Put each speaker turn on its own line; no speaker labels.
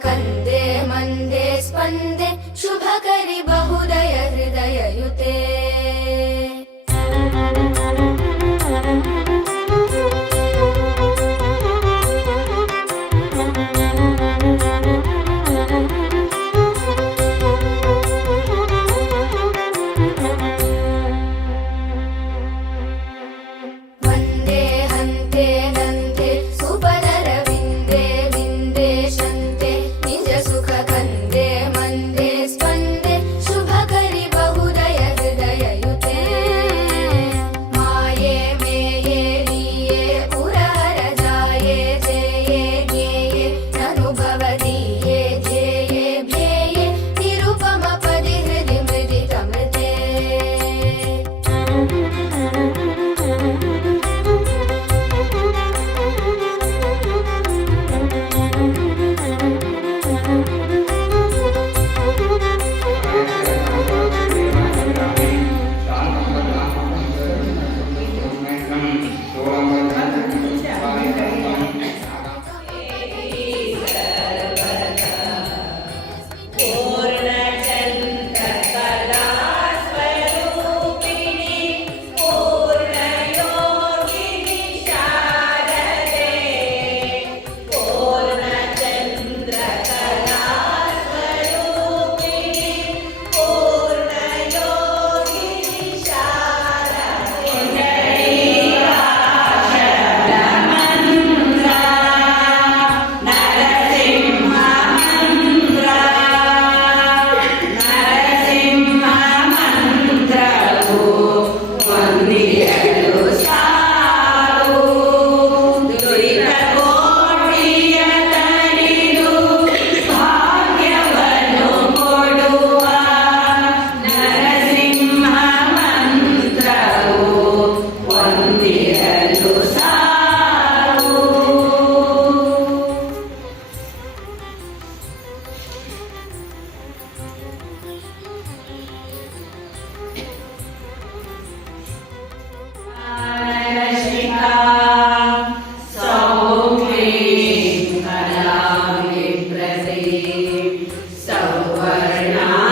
कंदे मंदे स्पंदे शुभ करी
सौवर्णा